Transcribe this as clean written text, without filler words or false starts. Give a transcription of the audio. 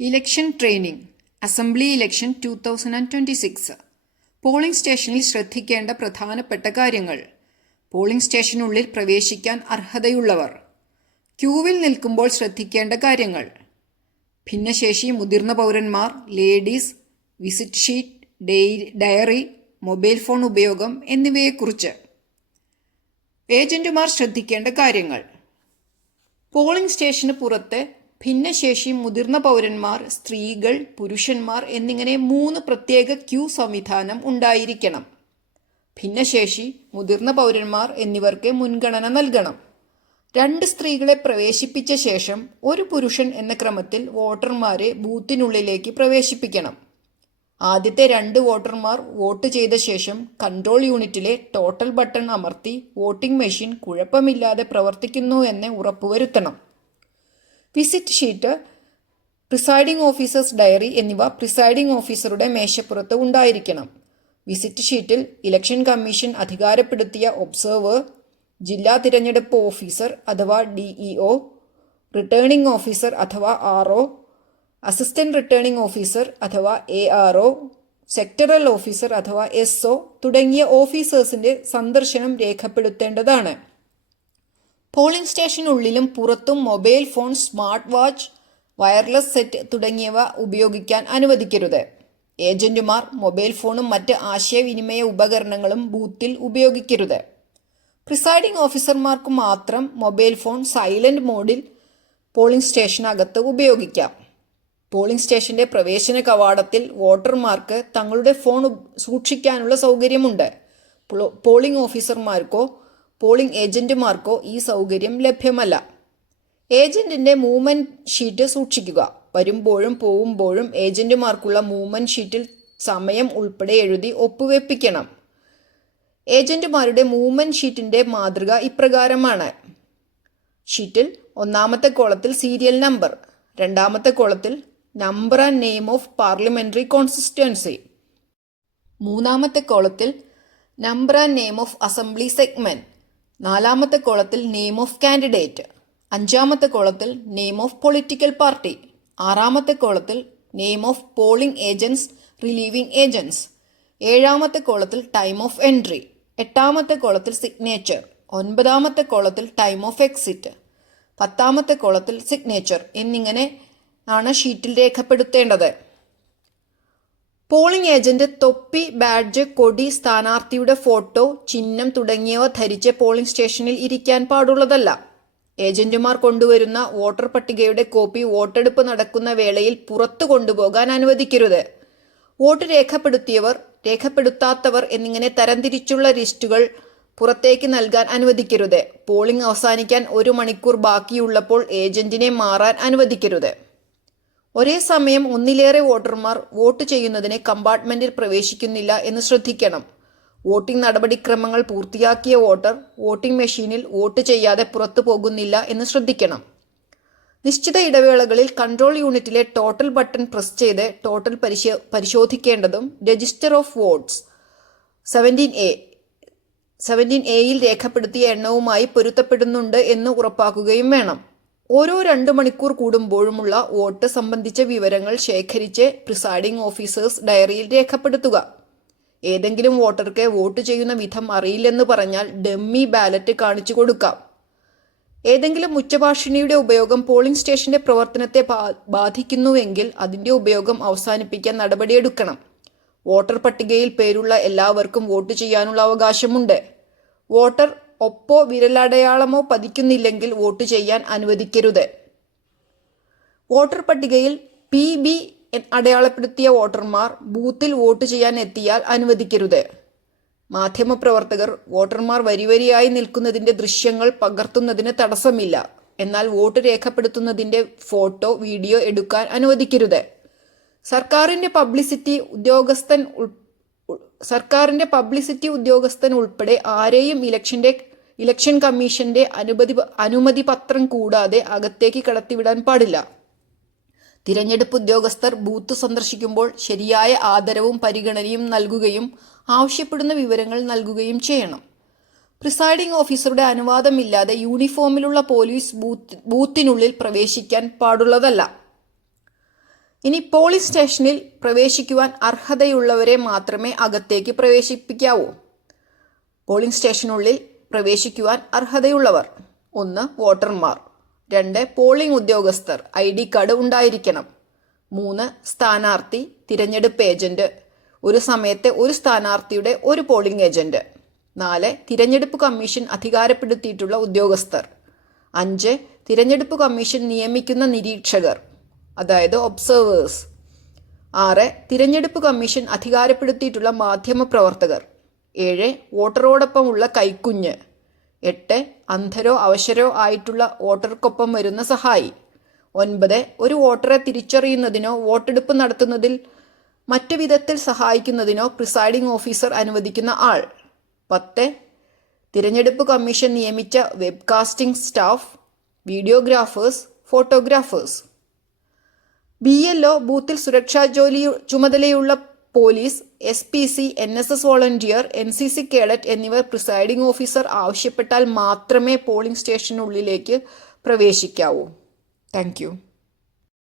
Election training assembly election 2026 polling സ്റ്റേഷനിൽ ശ്രദ്ധിക്കേണ്ട പ്രധാനപ്പെട്ട കാര്യങ്ങൾ. പോളിംഗ് സ്റ്റേഷനുള്ളിൽ പ്രവേശിക്കാൻ അർഹതയുള്ളവർ. ക്യൂവിൽ നിൽക്കുമ്പോൾ ശ്രദ്ധിക്കേണ്ട കാര്യങ്ങൾ. ഭിന്നശേഷി, മുതിർന്ന പൗരന്മാർ, ladies, visit sheet, diary, mobile phone ഉപയോഗം എന്നിവയെക്കുറിച്ച്. ഏജന്റുമാർ ശ്രദ്ധിക്കേണ്ട കാര്യങ്ങൾ. പോളിംഗ് സ്റ്റേഷന് പുറത്ത് ഭിന്നശേഷി, മുതിർന്ന പൗരന്മാർ, സ്ത്രീകൾ, പുരുഷന്മാർ എന്നിങ്ങനെ 3 പ്രത്യേക ക്യൂ സംവിധാനം ഉണ്ടായിരിക്കണം. ഭിന്നശേഷി, മുതിർന്ന പൗരന്മാർ എന്നിവർക്ക് മുൻഗണന നൽകണം. 2 സ്ത്രീകളെ പ്രവേശിപ്പിച്ച ശേഷം 1 പുരുഷൻ എന്ന ക്രമത്തിൽ വോട്ടർമാരെ ബൂത്തിനുള്ളിലേക്ക് പ്രവേശിപ്പിക്കണം. ആദ്യത്തെ 2 വോട്ടർമാർ വോട്ട് ചെയ്ത ശേഷം കൺട്രോൾ യൂണിറ്റിലെ ടോട്ടൽ ബട്ടൺ അമർത്തി വോട്ടിംഗ് മെഷീൻ കുഴപ്പമില്ലാതെ പ്രവർത്തിക്കുന്നു എന്ന് ഉറപ്പുവരുത്തണം. Visit sheet, presiding officers diary എന്നിവ പ്രിസൈഡിംഗ് ഓഫീസറുടെ മേശപ്പുറത്ത് ഉണ്ടായിരിക്കണം. വിസിറ്റ് ഷീറ്റിൽ ഇലക്ഷൻ കമ്മീഷൻ അധികാരപ്പെടുത്തിയ ഒബ്സർവർ, ജില്ലാ തിരഞ്ഞെടുപ്പ് ഓഫീസർ അഥവാ DEO, റിട്ടേണിംഗ് ഓഫീസർ അഥവാ RO, അസിസ്റ്റന്റ് റിട്ടേണിംഗ് ഓഫീസർ അഥവാ ARO, സെക്ടറൽ ഓഫീസർ അഥവാ SO തുടങ്ങിയ ഓഫീസേഴ്സിന്റെ സന്ദർശനം രേഖപ്പെടുത്തേണ്ടതാണ്. പോളിംഗ് സ്റ്റേഷനുള്ളിലും പുറത്തും mobile phone, smart watch, wireless set തുടങ്ങിയവ ഉപയോഗിക്കാൻ അനുവദിക്കരുത്. ഏജന്റുമാർ മൊബൈൽ ഫോണും മറ്റ് ആശയവിനിമയ ഉപകരണങ്ങളും ബൂത്തിൽ ഉപയോഗിക്കരുത്. പ്രിസൈഡിംഗ് ഓഫീസർമാർക്ക് മാത്രം മൊബൈൽ ഫോൺ സൈലന്റ് മോഡിൽ പോളിംഗ് സ്റ്റേഷനകത്ത് ഉപയോഗിക്കാം. പോളിംഗ് സ്റ്റേഷന്റെ പ്രവേശന കവാടത്തിൽ വോട്ടർമാർക്ക് തങ്ങളുടെ ഫോൺ സൂക്ഷിക്കാനുള്ള സൗകര്യമുണ്ട്. പോളിംഗ് ഓഫീസർമാർക്കോ പോളിംഗ് ഏജന്റുമാർക്കോ ഈ സൗകര്യം ലഭ്യമല്ല. ഏജന്റിന്റെ മൂവ്മെന്റ് ഷീറ്റ് സൂക്ഷിക്കുക. വരുമ്പോഴും പോകുമ്പോഴും ഏജന്റുമാർക്കുള്ള മൂവ്മെന്റ് ഷീറ്റിൽ സമയം ഉൾപ്പെടെ എഴുതി ഒപ്പുവെപ്പിക്കണം. ഏജന്റുമാരുടെ മൂവ്മെന്റ് ഷീറ്റിന്റെ മാതൃക ഇപ്രകാരമാണ്. ഷീറ്റിൽ 1ാമത്തെ കോളത്തിൽ സീരിയൽ നമ്പർ, 2ാമത്തെ കോളത്തിൽ number and name of parliamentary constituency, 3ാമത്തെ കോളത്തിൽ number and name of assembly segment, 4ാമത്തെ കോളത്തിൽ നെയിം ഓഫ് കാൻഡിഡേറ്റ്, 5ാമത്തെ കോളത്തിൽ നെയിം ഓഫ് പൊളിറ്റിക്കൽ പാർട്ടി, 6ാമത്തെ കോളത്തിൽ name of polling agents, relieving agents, 7ാമത്തെ കോളത്തിൽ ടൈം ഓഫ് എൻട്രി, 8ാമത്തെ കോളത്തിൽ സിഗ്നേച്ചർ, 9ാമത്തെ കോളത്തിൽ ടൈം ഓഫ് എക്സിറ്റ്, 10ാമത്തെ കോളത്തിൽ സിഗ്നേച്ചർ എന്നിങ്ങനെ ആണ് ഷീറ്റിൽ രേഖപ്പെടുത്തേണ്ടത്. പോളിംഗ് ഏജന്റ് തൊപ്പി, ബാഡ്ജ്, കൊടി, സ്ഥാനാർത്ഥിയുടെ ഫോട്ടോ, ചിഹ്നം തുടങ്ങിയവ ധരിച്ച് പോളിംഗ് സ്റ്റേഷനിൽ ഇരിക്കാൻ പാടുള്ളതല്ല. ഏജന്റുമാർ കൊണ്ടുവരുന്ന വോട്ടർ പട്ടികയുടെ കോപ്പി വോട്ടെടുപ്പ് നടക്കുന്ന വേളയിൽ പുറത്തു കൊണ്ടുപോകാൻ അനുവദിക്കരുത്. വോട്ട് രേഖപ്പെടുത്തിയവർ, രേഖപ്പെടുത്താത്തവർ എന്നിങ്ങനെ തരംതിരിച്ചുള്ള ലിസ്റ്റുകൾ പുറത്തേക്ക് നൽകാൻ അനുവദിക്കരുത്. പോളിംഗ് അവസാനിക്കാൻ 1 മണിക്കൂർ ബാക്കിയുള്ളപ്പോൾ ഏജന്റിനെ മാറാൻ അനുവദിക്കരുത്. ഒരേ സമയം ഒന്നിലേറെ വോട്ടർമാർ വോട്ട് ചെയ്യുന്നതിന് കമ്പാർട്ട്മെന്റിൽ പ്രവേശിക്കുന്നില്ല എന്ന് ശ്രദ്ധിക്കണം. വോട്ടിംഗ് നടപടിക്രമങ്ങൾ പൂർത്തിയാക്കിയ വോട്ടർ വോട്ടിംഗ് മെഷീനിൽ വോട്ട് ചെയ്യാതെ പുറത്തു പോകുന്നില്ല എന്ന് ശ്രദ്ധിക്കണം. നിശ്ചിത ഇടവേളകളിൽ കൺട്രോൾ യൂണിറ്റിലെ ടോട്ടൽ ബട്ടൺ പ്രസ് ചെയ്ത് ടോട്ടൽ പരിശോധിക്കേണ്ടതും രജിസ്റ്റർ ഓഫ് വോട്ട്സ് 17A യിൽ രേഖപ്പെടുത്തിയ എണ്ണവുമായി പൊരുത്തപ്പെടുന്നുണ്ട് എന്ന് ഉറപ്പാക്കുകയും വേണം. ഓരോ 2 മണിക്കൂർ കൂടുമ്പോഴുമുള്ള വോട്ട് സംബന്ധിച്ച വിവരങ്ങൾ ശേഖരിച്ച് പ്രിസൈഡിംഗ് ഓഫീസേഴ്സ് ഡയറിയിൽ രേഖപ്പെടുത്തുക. ഏതെങ്കിലും വോട്ടർക്ക് വോട്ട് ചെയ്യുന്ന വിധം അറിയില്ലെന്ന് പറഞ്ഞാൽ ഡമ്മി ബാലറ്റ് കാണിച്ചു കൊടുക്കാം. ഏതെങ്കിലും ഉച്ചഭാഷിണിയുടെ ഉപയോഗം പോളിംഗ് സ്റ്റേഷന്റെ പ്രവർത്തനത്തെ ബാധിക്കുന്നുവെങ്കിൽ അതിന്റെ ഉപയോഗം അവസാനിപ്പിക്കാൻ നടപടിയെടുക്കണം. വോട്ടർ പട്ടികയിൽ പേരുള്ള എല്ലാവർക്കും വോട്ട് ചെയ്യാനുള്ള അവകാശമുണ്ട്. വോട്ടർ ഒപ്പോ വിരലടയാളമോ പതിക്കുന്നില്ലെങ്കിൽ വോട്ട് ചെയ്യാൻ അനുവദിക്കരുത്. വോട്ടർ പട്ടികയിൽ PB അടയാളപ്പെടുത്തിയ വോട്ടർമാർ ബൂത്തിൽ വോട്ട് ചെയ്യാൻ എത്തിയാൽ അനുവദിക്കരുത്. മാധ്യമപ്രവർത്തകർ വോട്ടർമാർ വരിവരിയായി നിൽക്കുന്നതിന്റെ ദൃശ്യങ്ങൾ പകർത്തുന്നതിന് തടസ്സമില്ല. എന്നാൽ വോട്ട് രേഖപ്പെടുത്തുന്നതിന്റെ ഫോട്ടോ, വീഡിയോ എടുക്കാൻ അനുവദിക്കരുത്. സർക്കാരിന്റെ പബ്ലിസിറ്റി ഉദ്യോഗസ്ഥൻ ഉൾപ്പെടെ ആരെയും ഇലക്ഷൻ കമ്മീഷന്റെ അനുമതി പത്രം കൂടാതെ അകത്തേക്ക് കടത്തിവിടാൻ പാടില്ല. തിരഞ്ഞെടുപ്പ് ഉദ്യോഗസ്ഥർ ബൂത്ത് സന്ദർശിക്കുമ്പോൾ ശരിയായ ആദരവും പരിഗണനയും നൽകുകയും ആവശ്യപ്പെടുന്ന വിവരങ്ങൾ നൽകുകയും ചെയ്യണം. പ്രിസൈഡിംഗ് ഓഫീസറുടെ അനുവാദമില്ലാതെ യൂണിഫോമിലുള്ള പോലീസ് ബൂത്തിനുള്ളിൽ പ്രവേശിക്കാൻ പാടുള്ളതല്ല. ഇനി പോളിംഗ് സ്റ്റേഷനിൽ പ്രവേശിക്കുവാൻ അർഹതയുള്ളവരെ മാത്രമേ അകത്തേക്ക് പ്രവേശിപ്പിക്കാവൂ. പോളിംഗ് സ്റ്റേഷനുള്ളിൽ പ്രവേശിക്കുവാൻ അർഹതയുള്ളവർ: 1. വോട്ടർമാർ. 2. പോളിംഗ് ഉദ്യോഗസ്ഥർ, ID കാർഡ് ഉണ്ടായിരിക്കണം. 3. സ്ഥാനാർത്ഥി, തിരഞ്ഞെടുപ്പ് ഏജന്റ്, ഒരു സമയത്തെ ഒരു സ്ഥാനാർത്ഥിയുടെ ഒരു പോളിംഗ് ഏജന്റ്. 4. തിരഞ്ഞെടുപ്പ് കമ്മീഷൻ അധികാരപ്പെടുത്തിയിട്ടുള്ള ഉദ്യോഗസ്ഥർ. 5. തിരഞ്ഞെടുപ്പ് കമ്മീഷൻ നിയമിക്കുന്ന നിരീക്ഷകർ, അതായത് ഒബ്സർവേഴ്സ്. 6. തിരഞ്ഞെടുപ്പ് കമ്മീഷൻ അധികാരപ്പെടുത്തിയിട്ടുള്ള മാധ്യമപ്രവർത്തകർ. 7. വോട്ടറോടൊപ്പമുള്ള കൈക്കുഞ്ഞ്. 8. അന്ധരോ അവശരോ ആയിട്ടുള്ള വോട്ടർക്കൊപ്പം വരുന്ന സഹായി. 9. ഒരു വോട്ടറെ തിരിച്ചറിയുന്നതിനോ വോട്ടെടുപ്പ് നടത്തുന്നതിൽ മറ്റു വിധത്തിൽ സഹായിക്കുന്നതിനോ പ്രിസൈഡിംഗ് ഓഫീസർ അനുവദിക്കുന്ന ആൾ. 10. തിരഞ്ഞെടുപ്പ് കമ്മീഷൻ നിയമിച്ച webcasting staff, videographers, photographers. BLO, ബൂത്തിൽ സുരക്ഷാ ചുമതലയുള്ള police, SPC, NSS volunteer, NCC cadet എന്നിവർ പ്രിസൈഡിംഗ് ഓഫീസർ ആവശ്യപ്പെട്ടാൽ മാത്രമേ പോളിംഗ് സ്റ്റേഷനുള്ളിലേക്ക് പ്രവേശിക്കാവൂ. Thank U.